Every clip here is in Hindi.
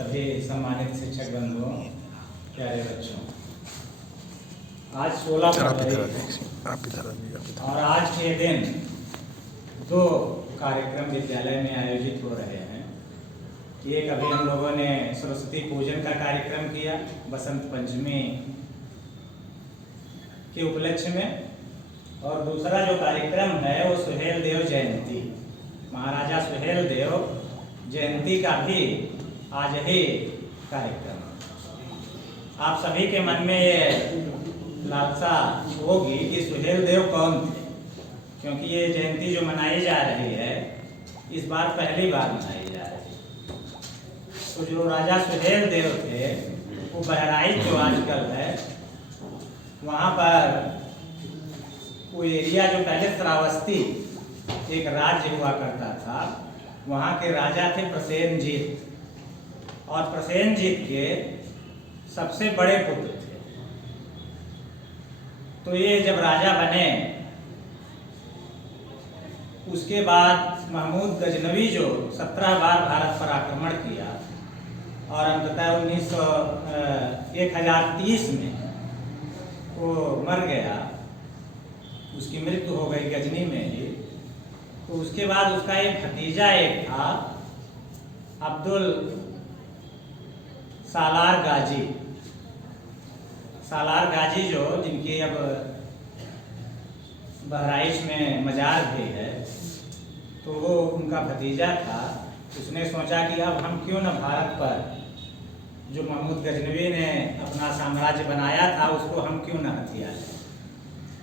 सभी सम्मानित शिक्षक बंधुओं, प्यारे बच्चों, आज 16 फरवरी और आज के दिन दो कार्यक्रम विद्यालय में आयोजित हो रहे हैं। एक अभी हम लोगों ने सरस्वती पूजन का कार्यक्रम किया बसंत पंचमी के उपलक्ष्य में, और दूसरा जो कार्यक्रम है वो सुहेल देव जयंती, महाराजा सुहेल देव जयंती का भी आज ही कार्यक्रम। आप सभी के मन में ये लालसा होगी कि सुहेल देव कौन थे, क्योंकि ये जयंती जो मनाई जा रही है इस बार पहली बार मनाई जा रही है। तो जो राजा सुहेल देव थे वो बहराइच जो आजकल है वहाँ पर वो एरिया जो पहले श्रावस्ती एक राज्य हुआ करता था, वहाँ के राजा थे प्रसेनजीत, और प्रसेनजीत के सबसे बड़े पुत्र थे। तो ये जब राजा बने उसके बाद महमूद गजनवी जो 17 बार भारत पर आक्रमण किया और अंततः 1030 में वो मर गया, उसकी मृत्यु हो गई गजनी में ही। तो उसके बाद उसका एक भतीजा एक था अब्दुल सालार गाजी, सालार गाजी जो जिनकी अब बहराइच में मजार भी है, तो वो उनका भतीजा था। उसने सोचा कि अब हम क्यों न भारत पर जो महमूद गजनवी ने अपना साम्राज्य बनाया था उसको हम क्यों न हथिया लें।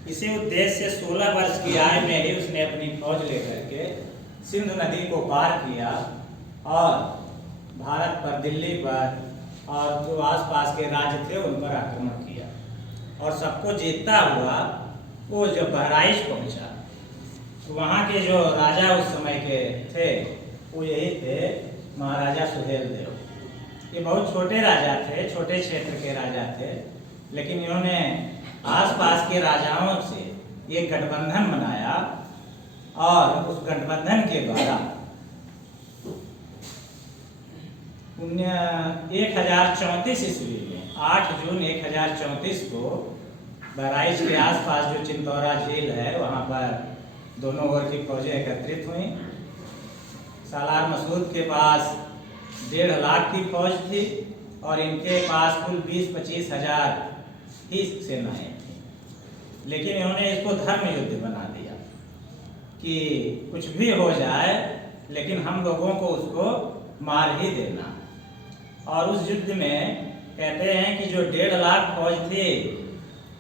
इसी उद्देश्य से 16 वर्ष की आयु में ही उसने अपनी फौज लेकर के सिंधु नदी को पार किया और भारत पर, दिल्ली पर और जो आसपास के राज्य थे उन पर आक्रमण किया, और सबको जीतता हुआ वो जब बहराइच पहुंचा तो वहाँ के जो राजा उस समय के थे वो यही थे महाराजा सुहेल देव। ये बहुत छोटे राजा थे, छोटे क्षेत्र के राजा थे, लेकिन इन्होंने आसपास के राजाओं से एक गठबंधन बनाया और उस गठबंधन के द्वारा 1034 ईस्वी में 8 जून 1034 को बहराइच के आसपास जो चिंतौरा झील है वहाँ पर दोनों ओर की फौजें एकत्रित हुई। सालार मसूद के पास 1.5 लाख की फौज थी और इनके पास कुल 20-25 हज़ार ही सेनाएं थी, लेकिन इन्होंने इसको धर्म युद्ध बना दिया कि कुछ भी हो जाए लेकिन हम लोगों को उसको मार ही देना। और उस युद्ध में कहते हैं कि जो 1.5 लाख फौज थी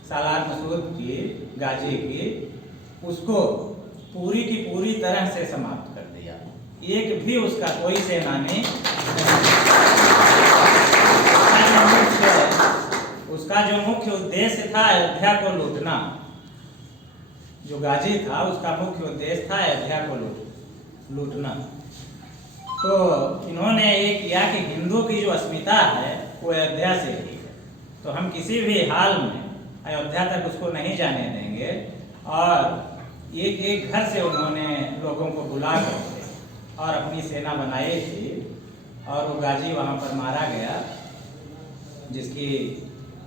सालार मसूद की, गाजी की, उसको पूरी की पूरी तरह से समाप्त कर दिया। एक भी उसका कोई सेनानी, उसका जो मुख्य उद्देश्य था अयोध्या को लूटना, जो गाजी था उसका मुख्य उद्देश्य था अयोध्या को लूटना। तो इन्होंने ये किया कि हिंदू की जो अस्मिता है वो अयोध्या से ही है, तो हम किसी भी हाल में अयोध्या तक उसको नहीं जाने देंगे। और एक एक घर से उन्होंने लोगों को बुला करके और अपनी सेना बनाई थी, और वो गाजी वहाँ पर मारा गया, जिसकी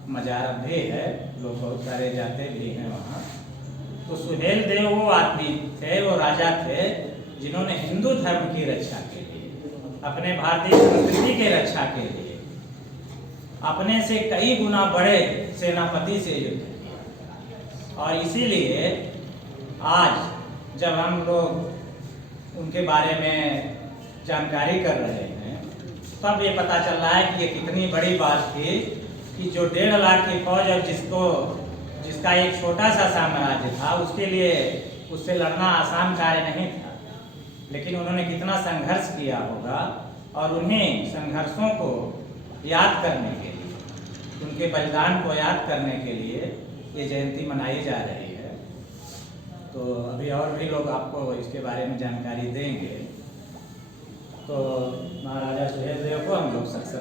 मजार अब भी है, लोग बहुत सारे जाते भी हैं वहाँ। तो सुहेल देव वो आदमी थे, वो राजा थे जिन्होंने हिंदू धर्म की रक्षा के लिए, अपने भारतीय संस्कृति के रक्षा के लिए अपने से कई गुना बड़े सेनापति से युद्ध किया। और इसीलिए आज जब हम लोग उनके बारे में जानकारी कर रहे हैं तब ये पता चल रहा है कि ये कितनी बड़ी बात थी कि जो 1.5 लाख की फौज और जिसका एक छोटा सा साम्राज्य था उसके लिए उससे लड़ना आसान कार्य नहीं था, लेकिन उन्होंने कितना संघर्ष किया होगा। और उन्हीं संघर्षों को याद करने के लिए, उनके बलिदान को याद करने के लिए ये जयंती मनाई जा रही है। तो अभी और भी लोग आपको इसके बारे में जानकारी देंगे। तो महाराजा सुहेल देव को हम लोग सख्त